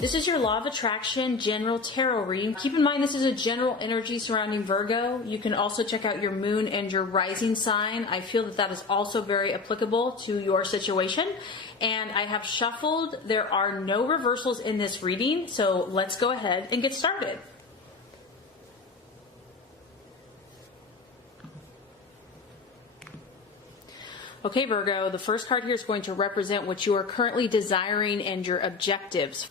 This is your Law of Attraction General Tarot reading. Keep in mind this is a general energy surrounding Virgo. You can also check out your moon and your rising sign. I feel that that is also very applicable to your situation. And I have shuffled. There are no reversals in this reading, so let's go ahead and get started. Okay, Virgo, the first card here is going to represent what you are currently desiring and your objectives.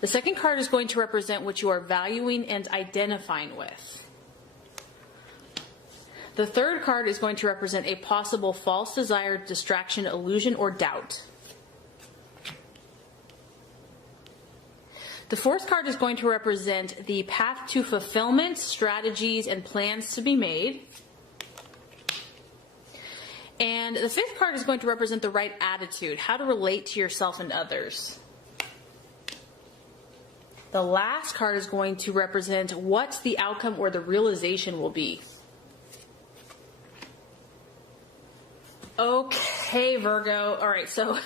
The second card is going to represent what you are valuing and identifying with. The third card is going to represent a possible false desire, distraction, illusion, or doubt. The fourth card is going to represent the path to fulfillment, strategies, and plans to be made. And the fifth card is going to represent the right attitude, how to relate to yourself and others. The last card is going to represent what the outcome or the realization will be. Okay, Virgo. All right, so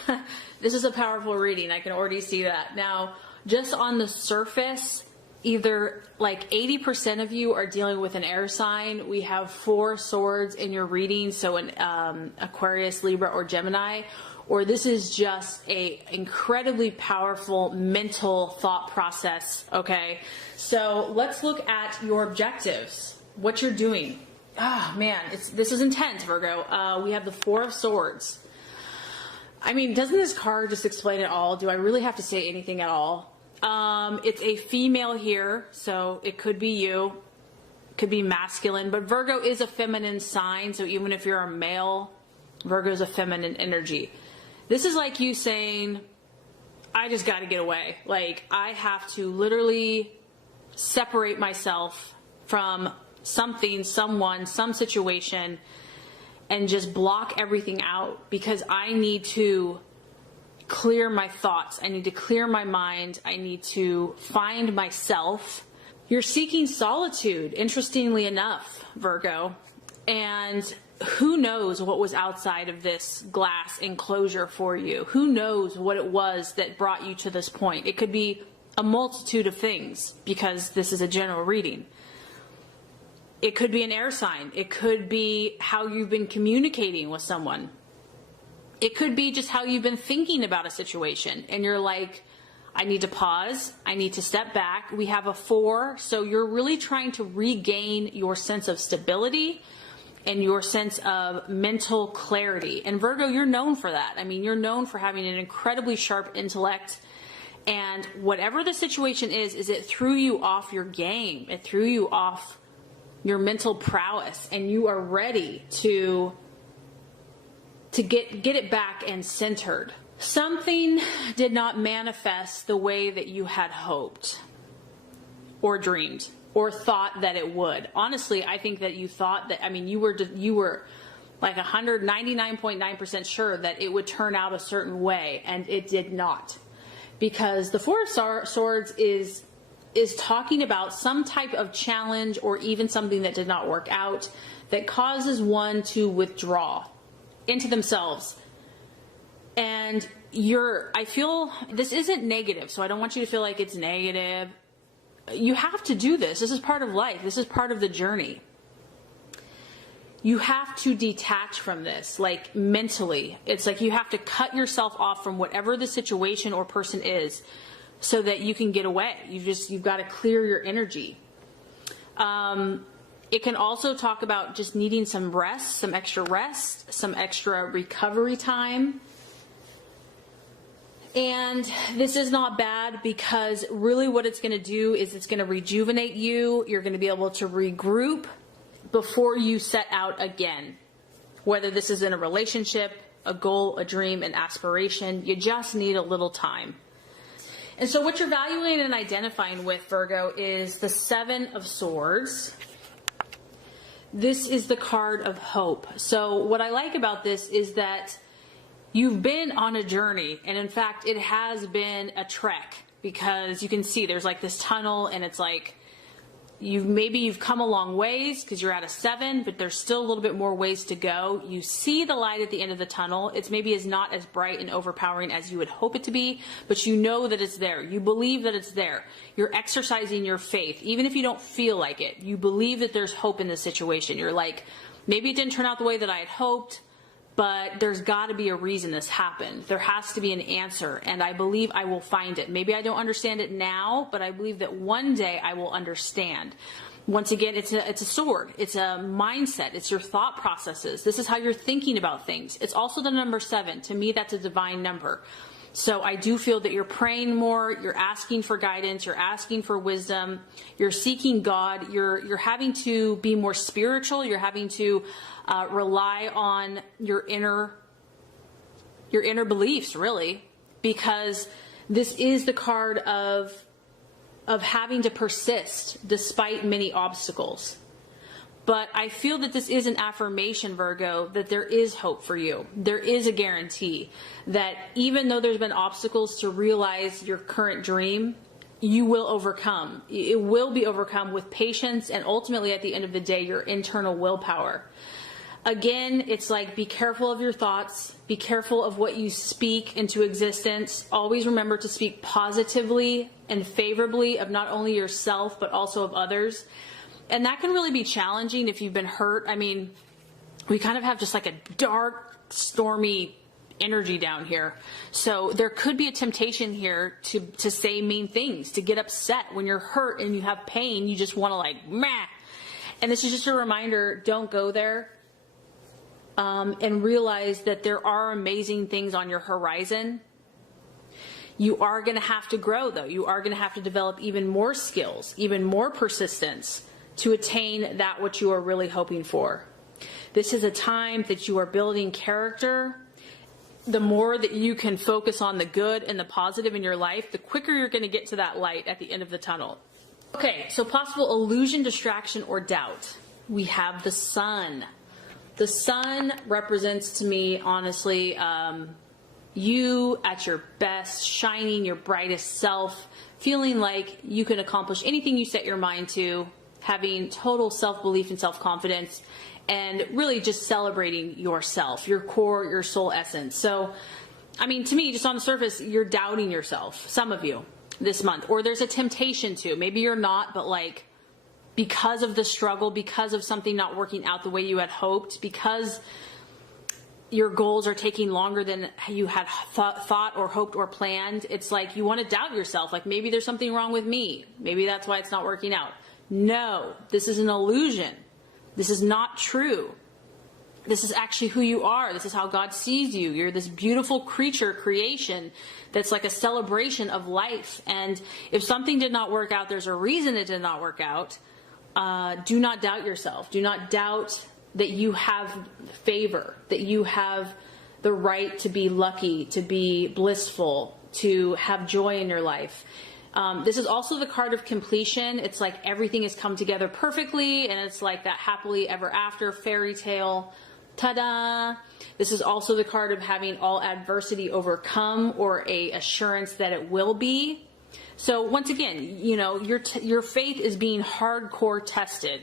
this is a powerful reading. I can already see that. Now, just on the surface, either like 80% of you are dealing with an air sign. We have 4 swords in your reading, so an Aquarius, Libra, or Gemini. Or this is just a incredibly powerful mental thought process, okay? So let's look at your objectives, what you're doing. Ah, man, this is intense, Virgo. We have the 4 of Swords. I mean, doesn't this card just explain it all? Do I really have to say anything at all? It's a female here, so it could be you, could be masculine, but Virgo is a feminine sign, so even if you're a male, Virgo is a feminine energy. This is like you saying, I just got to get away. Like, I have to literally separate myself from something, someone, some situation, and just block everything out because I need to clear my thoughts. I need to clear my mind. I need to find myself. You're seeking solitude, interestingly enough, Virgo. And who knows what was outside of this glass enclosure for you? Who knows what it was that brought you to this point? It could be a multitude of things because this is a general reading. It could be an air sign. It could be how you've been communicating with someone. It could be just how you've been thinking about a situation and you're like, I need to pause. I need to step back. We have a 4, so you're really trying to regain your sense of stability and your sense of mental clarity. And Virgo, you're known for that. I mean, you're known for having an incredibly sharp intellect. And whatever the situation is it threw you off your game. It threw you off your mental prowess. And you are ready to get it back and centered. Something did not manifest the way that you had hoped or dreamed or thought that it would. Honestly, I think that you thought that, I mean, you were like 199.9% sure that it would turn out a certain way, and it did not. Because the 4 of Swords is talking about some type of challenge or even something that did not work out that causes one to withdraw into themselves. And I feel this isn't negative, so I don't want you to feel like it's negative. You have to do this. This is part of life. This is part of the journey. You have to detach from this, like mentally. It's like you have to cut yourself off from whatever the situation or person is so that you can get away. You've got to clear your energy. It can also talk about just needing some rest, some extra recovery time. And this is not bad because really what it's going to do is it's going to rejuvenate you. You're going to be able to regroup before you set out again. Whether this is in a relationship, a goal, a dream, an aspiration, you just need a little time. And so what you're valuing and identifying with, Virgo, is the 7 of Swords. This is the card of hope. So what I like about this is that you've been on a journey, and in fact, it has been a trek because you can see there's like this tunnel and it's like Maybe you've come a long ways because you're at a 7, but there's still a little bit more ways to go. You see the light at the end of the tunnel. It's maybe is not as bright and overpowering as you would hope it to be, but you know that it's there. You believe that it's there. You're exercising your faith. Even if you don't feel like it, you believe that there's hope in this situation. You're like, maybe it didn't turn out the way that I had hoped, but there's got to be a reason this happened. There has to be an answer, and I believe I will find it. Maybe I don't understand it now, but I believe that one day I will understand. Once again, it's a sword. It's a mindset. It's your thought processes. This is how you're thinking about things. It's also the number 7. To me, that's a divine number. So I do feel that you're praying more, you're asking for guidance, you're asking for wisdom, you're seeking God, you're having to be more spiritual, you're having to rely on your inner beliefs, really, because this is the card of having to persist despite many obstacles. But I feel that this is an affirmation, Virgo, that there is hope for you. There is a guarantee that even though there's been obstacles to realize your current dream, you will overcome. It will be overcome with patience and ultimately at the end of the day, your internal willpower. Again, it's like, be careful of your thoughts. Be careful of what you speak into existence. Always remember to speak positively and favorably of not only yourself, but also of others. And that can really be challenging if you've been hurt. I mean, we kind of have just like a dark, stormy energy down here. So there could be a temptation here to say mean things, to get upset when you're hurt and you have pain. You just want to like, meh. And this is just a reminder, don't go there. And realize that there are amazing things on your horizon. You are going to have to grow, though. You are going to have to develop even more skills, even more persistence to attain that which you are really hoping for. This is a time that you are building character. The more that you can focus on the good and the positive in your life, the quicker you're going to get to that light at the end of the tunnel. Okay, so possible illusion, distraction, or doubt. We have the sun. The sun represents to me, honestly, you at your best, shining your brightest self, feeling like you can accomplish anything you set your mind to, having total self-belief and self-confidence, and really just celebrating yourself, your core, your soul essence. So, I mean, to me, just on the surface, you're doubting yourself, some of you, this month. Or there's a temptation to. Maybe you're not, but like, because of the struggle, because of something not working out the way you had hoped, because your goals are taking longer than you had thought or hoped or planned, it's like you want to doubt yourself. Like, maybe there's something wrong with me. Maybe that's why it's not working out. No, this is an illusion. This is not true. This is actually who you are. This is how God sees you. You're this beautiful creature, creation, that's like a celebration of life. And if something did not work out, there's a reason it did not work out. Do not doubt yourself. Do not doubt that you have favor, that you have the right to be lucky, to be blissful, to have joy in your life. This is also the card of completion. It's like everything has come together perfectly, and it's like that happily ever after fairy tale. Ta-da! This is also the card of having all adversity overcome, or a assurance that it will be. So once again, you know, your faith is being hardcore tested.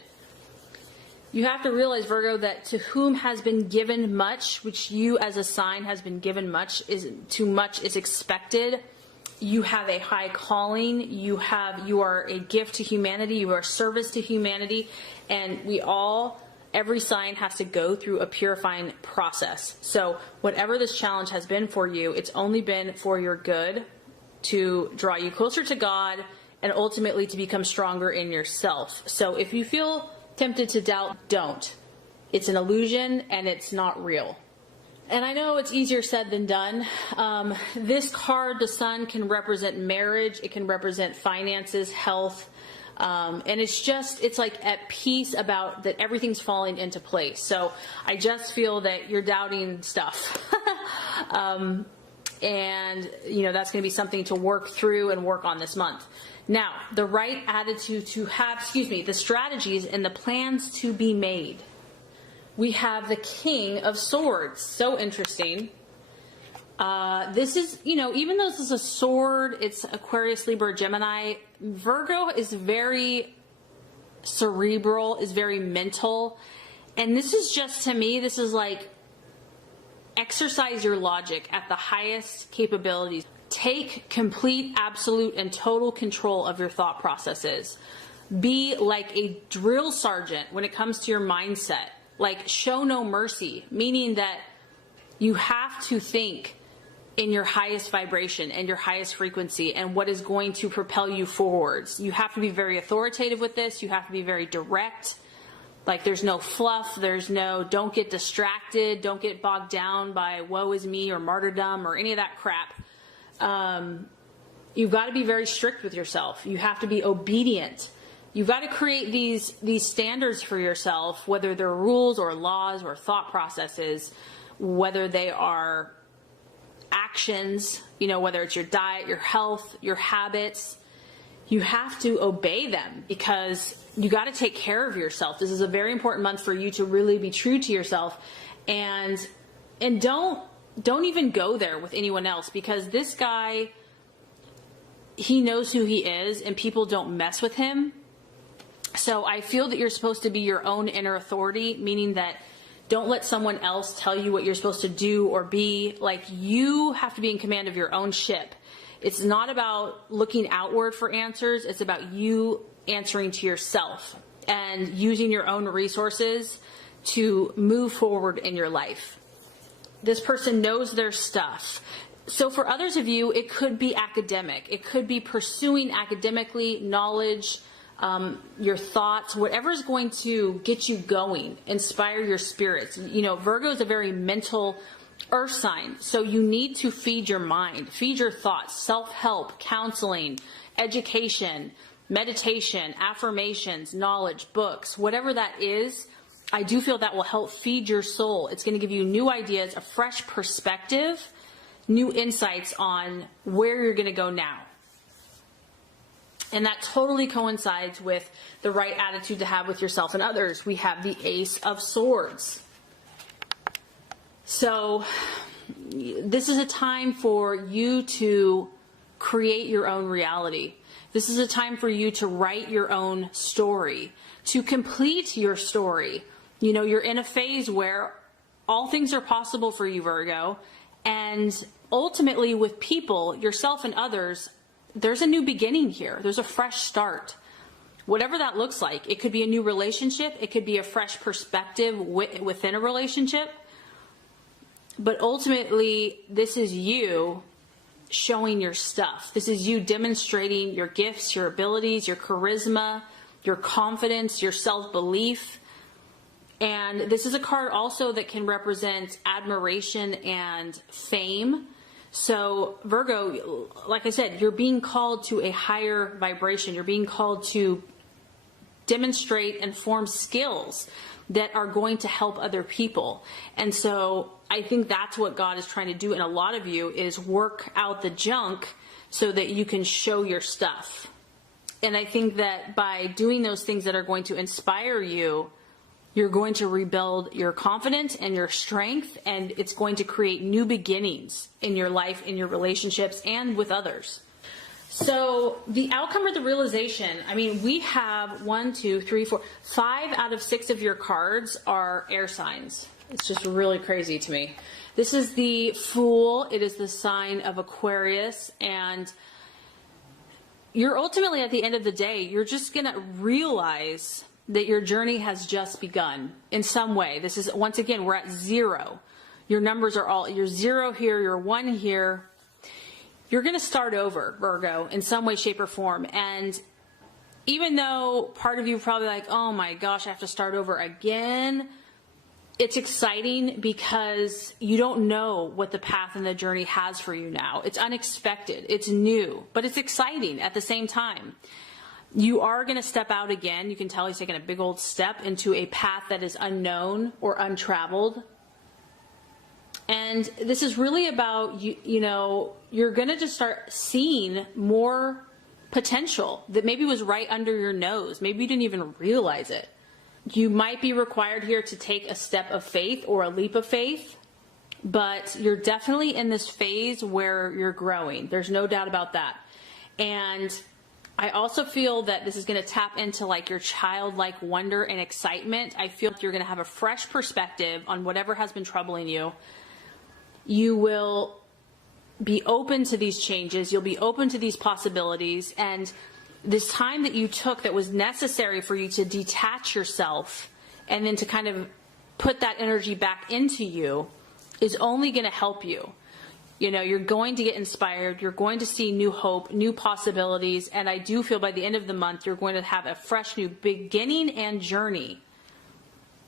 You have to realize, Virgo, that to whom has been given much, which you as a sign has been given much, too much is expected. You have a high calling. You are a gift to humanity. You are a service to humanity. And every sign has to go through a purifying process. So whatever this challenge has been for you, it's only been for your good, to draw you closer to God and ultimately to become stronger in yourself. So if you feel tempted to doubt, don't. It's an illusion and it's not real. And I know it's easier said than done. This card, the sun, can represent marriage. It can represent finances, health. And it's like at peace about that everything's falling into place. So I just feel that you're doubting stuff. And, you know, that's going to be something to work through and work on this month. Now, the right attitude to have, the strategies and the plans to be made. We have the King of Swords. So interesting. This is, you know, even though this is a sword, it's Aquarius, Libra, Gemini, Virgo is very cerebral, is very mental. And this is just, to me, this is like exercise your logic at the highest capabilities. Take complete, absolute, and total control of your thought processes. Be like a drill sergeant when it comes to your mindset. Like, show no mercy, meaning that you have to think in your highest vibration and your highest frequency and what is going to propel you forwards. You have to be very authoritative with this. You have to be very direct. Like, there's no fluff. There's no, don't get distracted. Don't get bogged down by woe is me or martyrdom or any of that crap. You've got to be very strict with yourself. You have to be obedient. You've got to create these standards for yourself, whether they're rules or laws or thought processes, whether they are actions, whether it's your diet, your health, your habits. You have to obey them because you got to take care of yourself. This is a very important month for you to really be true to yourself, and don't even go there with anyone else, because this guy, he knows who he is and people don't mess with him. So I feel that you're supposed to be your own inner authority, meaning that don't let someone else tell you what you're supposed to do or be. Like, you have to be in command of your own ship. It's not about looking outward for answers. It's about you answering to yourself and using your own resources to move forward in your life. This person knows their stuff. So for others of you, it could be academic. It could be pursuing academically knowledge, your thoughts, whatever is going to get you going, inspire your spirits. Virgo is a very mental earth sign. So you need to feed your mind, feed your thoughts, self-help, counseling, education, meditation, affirmations, knowledge, books, whatever that is. I do feel that will help feed your soul. It's going to give you new ideas, a fresh perspective, new insights on where you're going to go now. And that totally coincides with the right attitude to have with yourself and others. We have the Ace of Swords. So this is a time for you to create your own reality. This is a time for you to write your own story, to complete your story. You're in a phase where all things are possible for you, Virgo. And ultimately, with people, yourself and others, there's a new beginning here. There's a fresh start. Whatever that looks like. It could be a new relationship. It could be a fresh perspective within a relationship. But ultimately, this is you showing your stuff. This is you demonstrating your gifts, your abilities, your charisma, your confidence, your self-belief. And this is a card also that can represent admiration and fame. So Virgo, like I said, you're being called to a higher vibration. You're being called to demonstrate and form skills that are going to help other people. And so I think that's what God is trying to do in a lot of you, is work out the junk so that you can show your stuff. And I think that by doing those things that are going to inspire you, you're going to rebuild your confidence and your strength, and it's going to create new beginnings in your life, in your relationships, and with others. So the outcome or the realization, we have 1, 2, 3, 4, 5 out of 6 of your cards are air signs. It's just really crazy to me. This is the Fool. It is the sign of Aquarius, and you're ultimately, at the end of the day, you're just going to realize that your journey has just begun in some way. This is, once again, we're at 0. Your numbers are all, you're 0 here, you're 1 here. You're going to start over, Virgo, in some way, shape, or form. And even though part of you probably like, oh my gosh, I have to start over again, it's exciting because you don't know what the path and the journey has for you now. It's unexpected, it's new, but it's exciting at the same time. You are going to step out again. You can tell he's taking a big old step into a path that is unknown or untraveled. And this is really about, you're going to just start seeing more potential that maybe was right under your nose. Maybe you didn't even realize it. You might be required here to take a step of faith or a leap of faith, but you're definitely in this phase where you're growing. There's no doubt about that. And I also feel that this is going to tap into like your childlike wonder and excitement. I feel like you're going to have a fresh perspective on whatever has been troubling you. You will be open to these changes. You'll be open to these possibilities. And this time that you took that was necessary for you to detach yourself and then to kind of put that energy back into you is only going to help you. You know, you're going to get inspired. You're going to see new hope, new possibilities. And I do feel by the end of the month, you're going to have a fresh new beginning and journey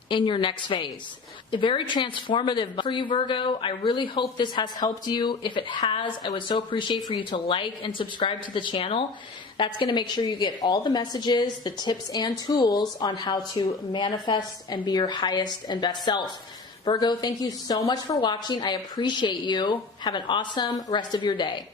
in your next phase. A very transformative for you, Virgo. I really hope this has helped you. If it has, I would so appreciate for you to like and subscribe to the channel. That's going to make sure you get all the messages, the tips and tools on how to manifest and be your highest and best self. Virgo, thank you so much for watching. I appreciate you. Have an awesome rest of your day.